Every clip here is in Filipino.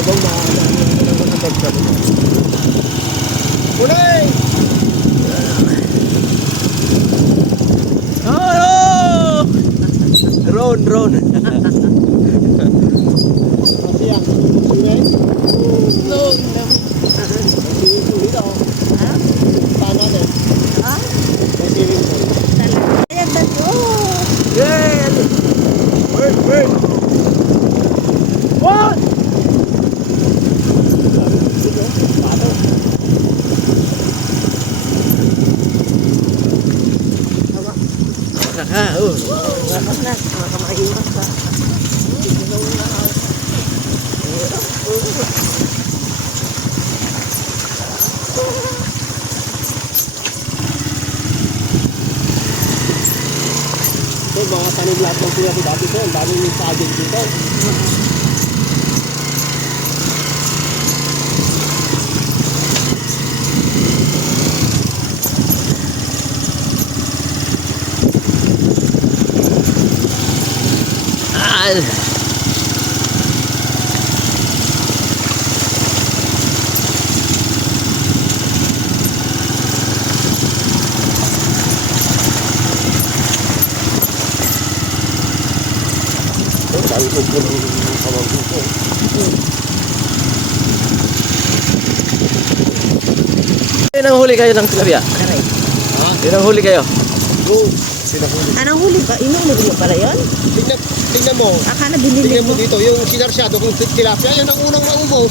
abang mga Kulay! Oh! Drone. Masiyang. Kulay? No. Swimming pool dito. Ha? Saan natin? Ha? May swimming pool. Ayan, bago. Yan! Bird! What? Dito, pato. Makamaiwas ka. Ito, mga tanim lahat ng kuya ko dati ito. Ang daming saging dito. Dami ko po ng kamangkin ko. Ilang huli kayo ng tilapia? Aray. Ilang huli kayo? Go! Sinahuli. Anong huli ba? Inulog mo pala yun? Tingnan mo. Akala binili Tingnan mo mo. dito. Yung sinarsyado kung tilapia, yan ang unang maubos.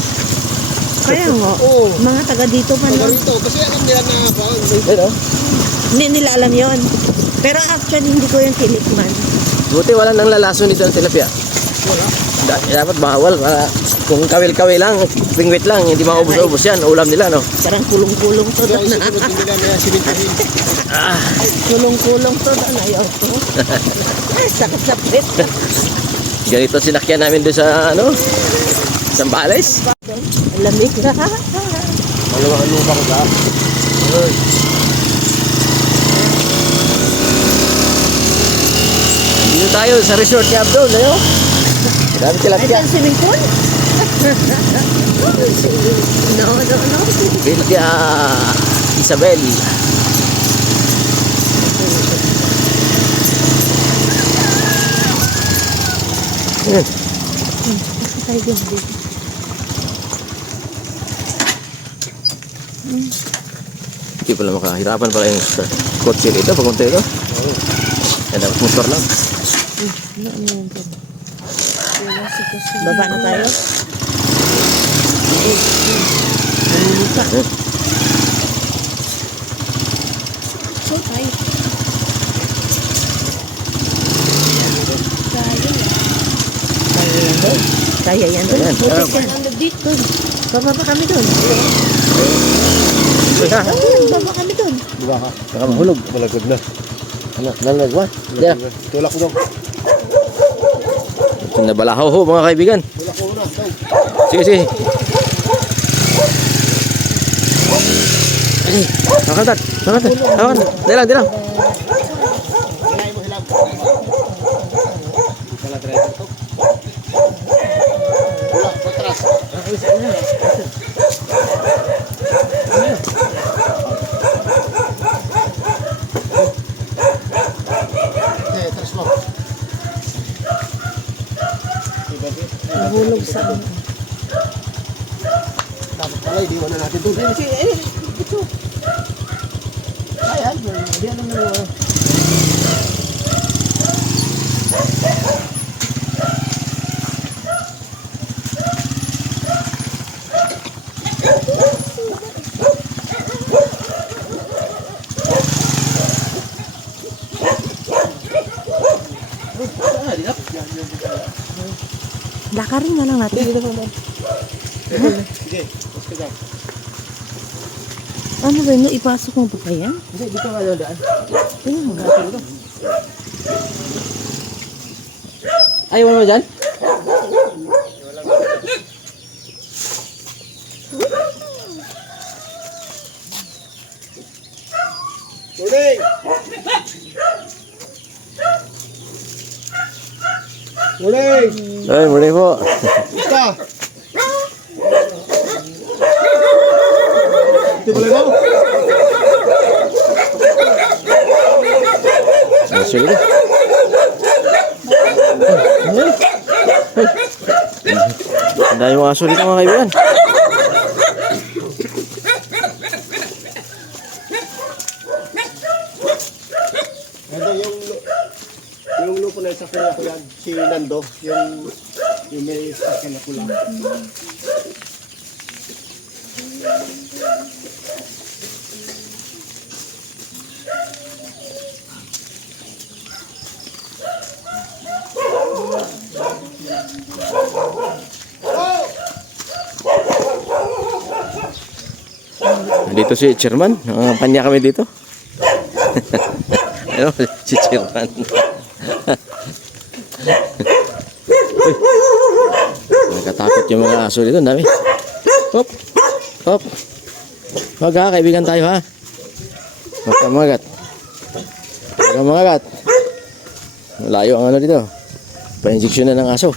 Kaya nga. Oo. Mga taga dito pa Taga no? rito. Kasi alam nila na Pero, Hindi nila alam yon. Pero actually hindi ko yung tinikman. buti wala nang lalaso nito ng tilapia. wala. Dapat bawal. Kung kawil-kawil lang, pingwit lang, hindi maubos-ubos yan. Ulam nila, no? Parang kulong-kulong to So, doon na. isunod din nila na simintahin. Kulong-kulong to doon. Ayaw to. Sakit sa pit. Ganito sinakyan namin doon sa, Sambales. Lamig na. Malawang lupa ko ba? Dito tayo sa resort ni Abdul, ayun. Dami Ito tilapia. ang swimming pool? No. Villa Isabel. Ayan. Tayo dito. Hindi pala makahirapan pala yung kotse dito, pagunta ito. Yan, dapat motor lang. Baba na tayo. So tayo. Kaya yan doon. Ayan, Buti ayan. ka nandun dito. Baba pa kami doon. Baba kami doon. Diba ka? Baka mahulog. Malagod na. Ano, lalagwa? Diyan. Tulak ko daw. Ito na balahaw ho, mga kaibigan. Tulak ko na. Sige. Ay, kakaltat. Hawakan. Dilang. Hilahin mo, hilahin mo. Kala driver to. Tulak, patras. Tras mo. Nahulog sa ano. Dapat pala, idiwan na natin ito. Ito. Ayan, hindi alam na. Lakarin na lang natin. Sige, mas ka dyan. Ano ba yun? Ipasok mo pa yan? Hindi, dito ka daan. Ayaw mo dyan? Morning! Morning! Ay, muli po. Basta! Aso dito. Ang dami mga aso dito mga kaibigan. Ano yung lupo na sa kuya ko yan, si Nando, yung may sakin na kulang. Dito si Chairman. Panya kami dito. Ano si Chairman? Nakatakot yung mga aso dito. Ang dami. Hop. Hop. Wag ha. Kaibigan tayo ha. Huwag kang magagat. Huwag kang magagat. Layo ang ano dito. Pa-injection na ng aso.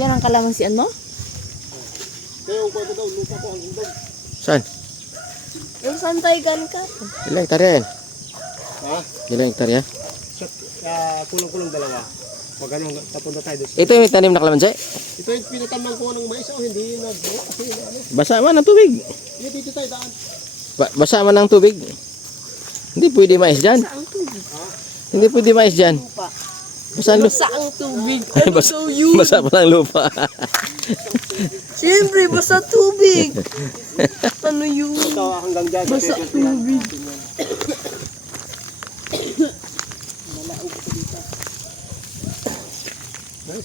Yan ang kalamansian mo? Kaya yung kwento daw, lupa ko ang daw. Saan? Yung santay gan ka. Ilang hektarya yan? Ha? Ilang hektarya? Kulang-kulang dalawa. Wag ano, tapunta tayo doon. Ito yung may tanim na kalamansi? Ito yung pinatamang ko ng mais, hindi yun nagbuo kasi ano. Basa man ang tubig. Hindi dito tayo daan. Basa man ang tubig. Hindi pwede mais dyan. Basa ang tubig. Hindi pwede mais dyan. Lupa. Basa ang lupa. Basa ang tubig. Basa, basa pa ng lupa. Siyempre, basa tubig. Ano yun? Ito hanggang dyan. Basa tubig.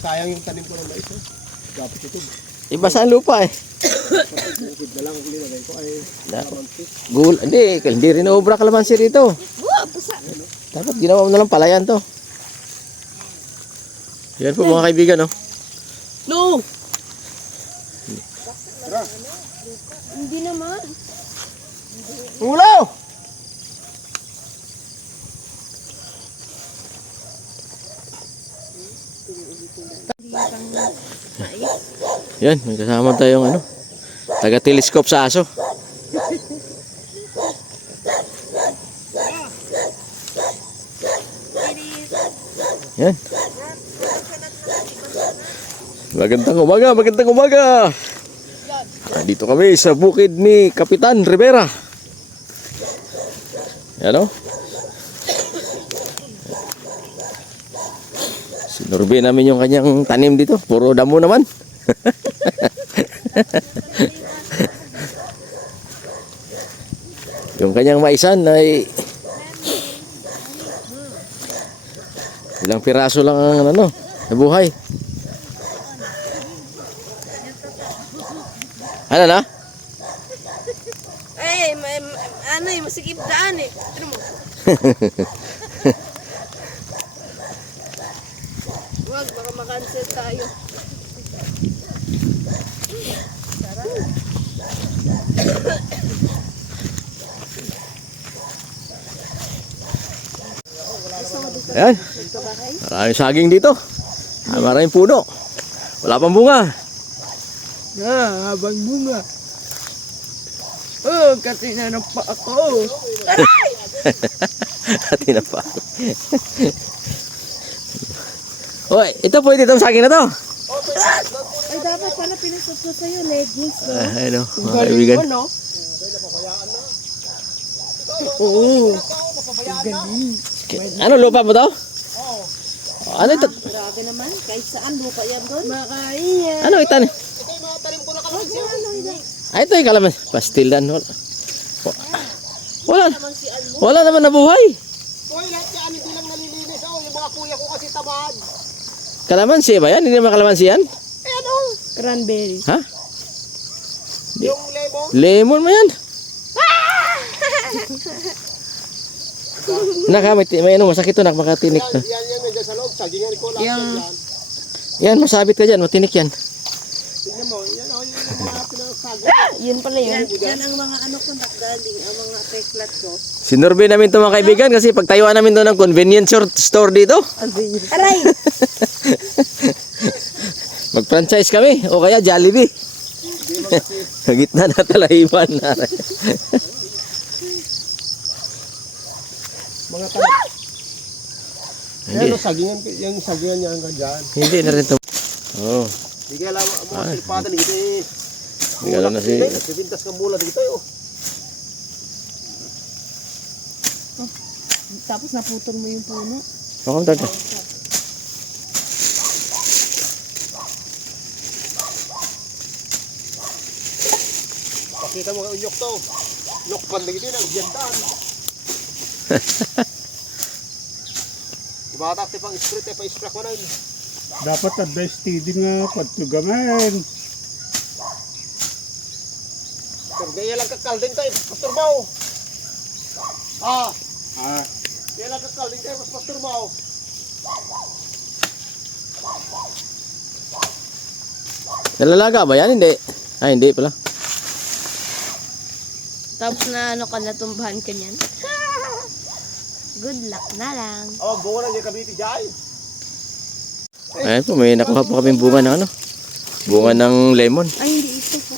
Sayang yung tanim ko ng mais. Dapat ito. Basa ang lupa eh. Bukid na lang ang linagay ko ay Hindi rin obra kalamansi rito. Basa. Dapat ginawa mo na lang palayan to. Yan po mga kaibigan, no? No! Hindi naman. Ulaw! Yan, may kasama tayong ano, taga-telescope sa aso. Yan. Magandang umaga, magandang umaga. Dito kami sa bukid ni Kapitan Rivera. Yan o. Sinurvey namin yung kanyang tanim dito. Puro damo naman. Yung kanyang maisan ay ilang piraso lang ang ano, nabuhay. Ano na? Ano yung masikip daan eh. Ano mo? Wag, baka makancel tayo. Ayan. Maraming saging dito. Maraming puno. Wala pang bunga. Habang bunga. Oh, kasi na pa ako. Hati na pa. Hoy, ito pwede itong saging na to. Ay, dapat pala pinasot ko sa'yo, leggings. Ano, mga kaibigan. no? Oo. Ano, lupa mo to? Ano ito? Grabe naman, kahit saan lupa yan doon. Makaiyan. Ano ito? ito yung mga tanim ko na kalamansi. Ito yung kalamansi. Pastilan. Wala naman nabuhay. Hoy, lahat yan, hindi lang nalilinis. Yung mga kuya ko kasi tamad. Kalamansi ba yan? Hindi naman kalamansi yan? Ano? Cranberries. Ha? Yung lemon. Lemon mo yan. May ano, masakit to, makatinik to. Yan nandiyan sa loob. Sagingan ko lang Yung- yan. Yan, masabit ka dyan, matinik yan. Tingnan mo, yan yung mga pinasagay Yun pala yun. Yan ang mga ano ko nakgaling, ang mga teklat ko. Sinurvey namin ito mga kaibigan kasi pagtayuan namin doon ng convenience store dito. Aray! Mag-franchise kami o kaya Jollibee. Sa gitna na talahiban. Mga tanak. Hindi. Ano, sagingan, yung sagingan niya hanggang dyan. Hindi na rin ito. Oh, Hindi kaya alam ang mga silpatan dito eh. hindi ka na si... Sibintas ka mula dito eh. Tapos naputol mo yung puno. Ako ang taga. Pakita mo ang unyok to. Lokpan na gito ang biyantaan. Ibatak ti pang spray, pa spray ko na yun. Dapat advice steady nga pagtugaman. Kaya lang kakalding tayo, Pastor Bao. Ah, Ah, kaya lang kakalding tayo, Pastor Bao. Nalalaga ba yan? Hindi. Ay, hindi pala. Tapos na ano ka, natumbahan ka niyan. Good luck na lang. Oh, bunga na niya kabiti dyan. Ayan po, may nakuha po kami bunga ng ano. Bunga ng lemon. Ay, hindi ito po.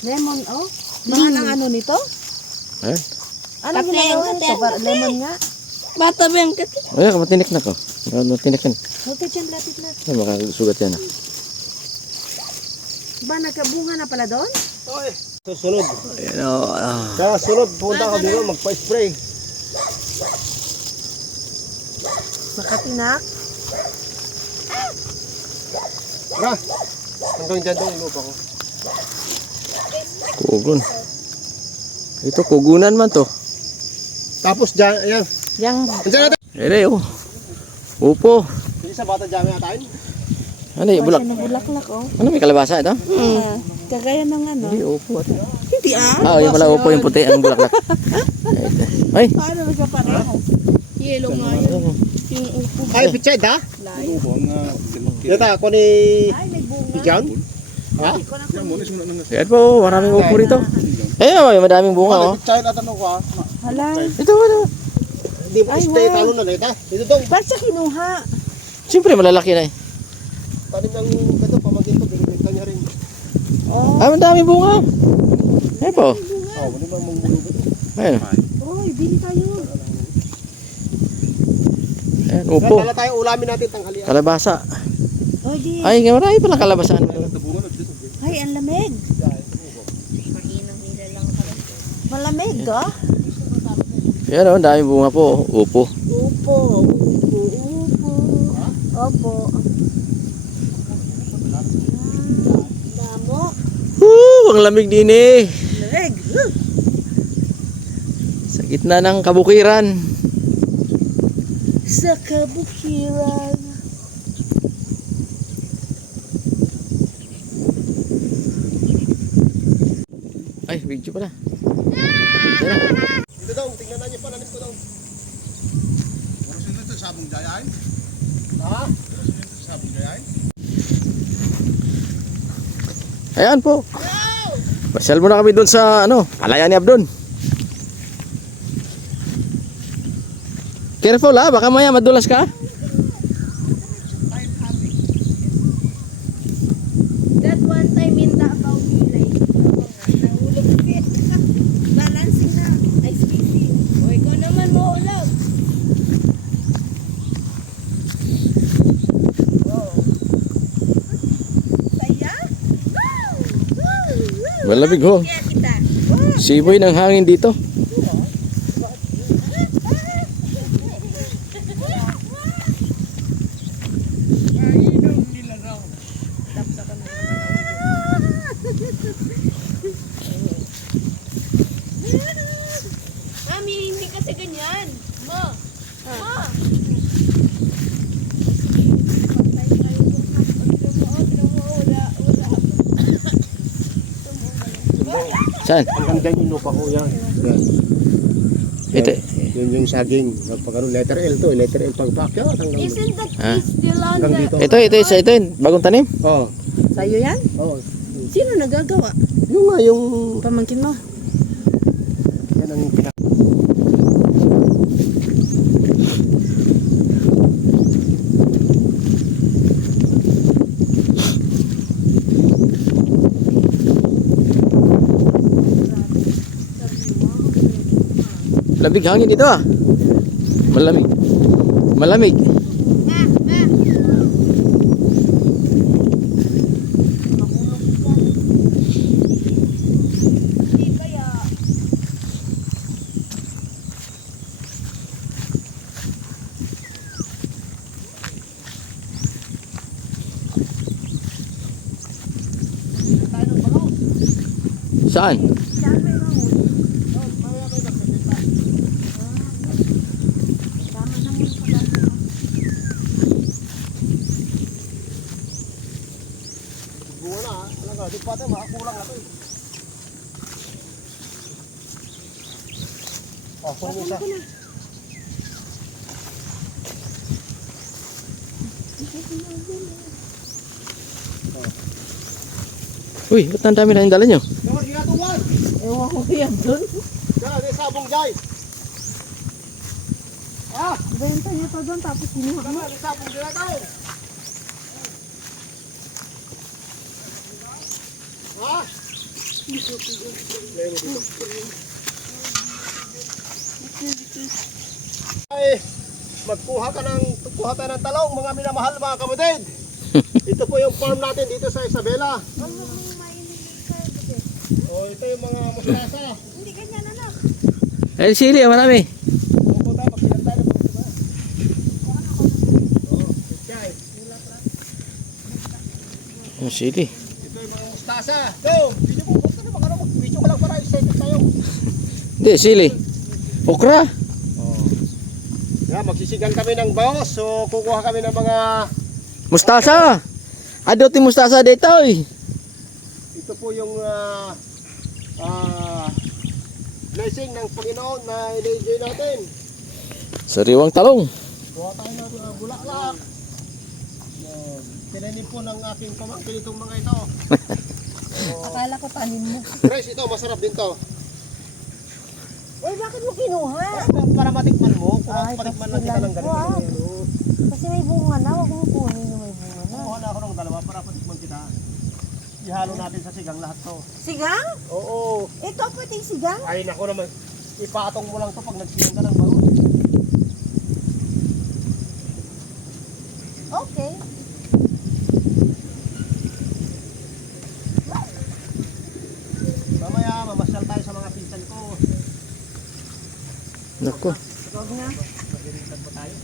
Lemon, oh. Mga ng ano nito? Ayan. Ano ginagawa nito? Lemon nga. Bata ba yung kati? Ayan, matinik na ko. Matinik yan. Okay, dyan, lapit na. Ay, makasugat yan. Ba, nagkabunga na pala doon? Okay. Susunod. Ayan o. Sa sunod, punta ka dito, magpa-spray. Makatinak. Tara. Hanggang dyan daw ang lupa ko. Kugon. Ito, kugunan man to. Tapos dyan, ayan. Yang, Andiyan natin. Ere, oh. Upo. Hindi sa bata dyan natin. Ano yung bulak? siya bulaklak, oh. Ano, may kalabasa ito? Kagaya ng ano. Hindi, upo. Ito. Hindi Ah, yung pala upo yung puti, ang bulaklak. Ay, Paano magkaparehas? Yellow nga yun. Yung upo. Ay, pichay da? lubo nga. Yata ako ni Ay, may bunga. Pijan. Ha? ayan po, maraming upo rito. Ayun, may madaming bunga, oh. Pichay na tanong ko ha. Hala. Ito, ano? Hindi mo Ay, stay wow. talo na neta. Dito daw. Ba't siya kinuha? Siyempre, malalaki na eh. Tanim ng ganito, pamagin ko, binibenta niya rin. Oh. Ah, madaming bunga. Ayun po. Oh, hindi ba mong bulubot? Ayun. Oy, bili tayo. Ayan, upo. Dala tayo ulamin natin tanghalian. Kalabasa. Oy, di. Ay, marami pala kalabasan. Ay, ang lamig. Malamig, ah. Ayan, oh, daming bunga po. Upo. Upo, upo, upo. Opo. Damo. Ang lamig din eh. Lamig. Sa gitna ng kabukiran. Sa kabukiran. Ay, video pala. Dito daw, tingnan na niyo pananim ko daw. Ha? Ayan po. Pasyal muna kami doon sa ano, alayan ni Abdon. Careful ha, baka maya madulas ka. That one time in Davao Village. Nahulog ulit. Balancing na. Ay, speedy. O, ikaw naman mo ulag. Saya? Malamig ho. Kaya kita. Siboy ng hangin dito. Mami, hindi kasi ganyan. Ma. Ma. Saan? Hanggang dyan yung lupa ko yan. Yan. Ito. Yun yung saging. Pag letter L to, letter L pagpakyat hanggang doon. Isn't that Ah. still on Hanggang the... dito. Ito, bagong tanim. Oh, Sa'yo yan? oh. Sino nagagawa? Yung nga, yung... Pamangkin mo? Yan ang pinak... Lamig hangin dito ah. Malamig. Malamig. Ma, ma. Hindi kaya. Saan? Saan may mahuli? Tama na muna pag-asa. Buwa na ha. Alam ka, di pa tayo makakulang na ito eh. Oh, kunin mo isa. Uy, ba't ang dami na yung dala nyo? Yung ginatuwan! Ewan ko yan dun. Yan, may sabong jay. Ah! Benta niya pa doon tapos kinuha mo. May sabong ginatuwan. Ha? Ay, magkuha tayo ng talong, mga minamahal mga kamutid. Ito po yung farm natin dito sa Isabela. Oh, ito yung mga mustasa. Hindi ganyan anak. Ay, sili, marami. Pupo tayo, magsilang tayo. Oh, okay. Ang sili. Ito yung mga mustasa. Ito, hindi mo, huwag ka na mga video ka lang para excited tayo. Hindi, sili. Okra. Yeah, magsisigang kami ng baos. So, kukuha kami ng mga... Mustasa. Ado ti mustasa dito eh. Ito po yung blessing ng Panginoon na i-enjoy natin. Sariwang talong. Kuha tayo ng bulaklak. Tinanim po ng aking pamangkin itong mga ito. Akala ko tanim mo. Grace, ito masarap din to. Uy, bakit mo kinuha? Para matikman mo, kung Ay, patikman lang kita ng ganito. pasilan ko, Kasi may bunga na, huwag mo kunin yung may bunga na. Kuha na ako ng dalawa para patikman kita. Ihalo natin sa sigang lahat to. Sigang? Oo. Ito pwedeng sigang? Ay nako naman. Ipatong mo lang to pag nagsigang ka ng baos. Okay. Mamaya, mamasyal tayo sa mga pinsan ko. Nako. Huwag na. Magirisan pa tayo.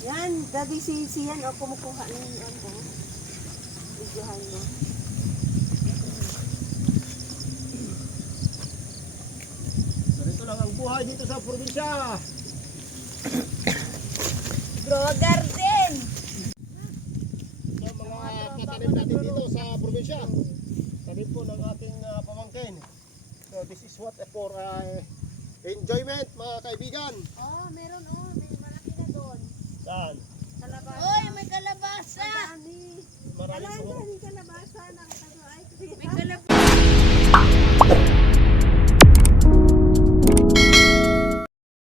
Yan, daddy si yan o kumukuha ng ano. Videohan mo. Ganito lang ang buhay dito sa probinsya. Grow garden! Yung mga katanim natin dito sa probinsya. Tanim po ng ating pamangkin. So this is what for enjoyment mga kaibigan. Oh, meron oh. May malaki na doon. Saan? Kalabasa. Oy, may kalabasa! Ang dami. Marami Alam, po. dami kalabasa.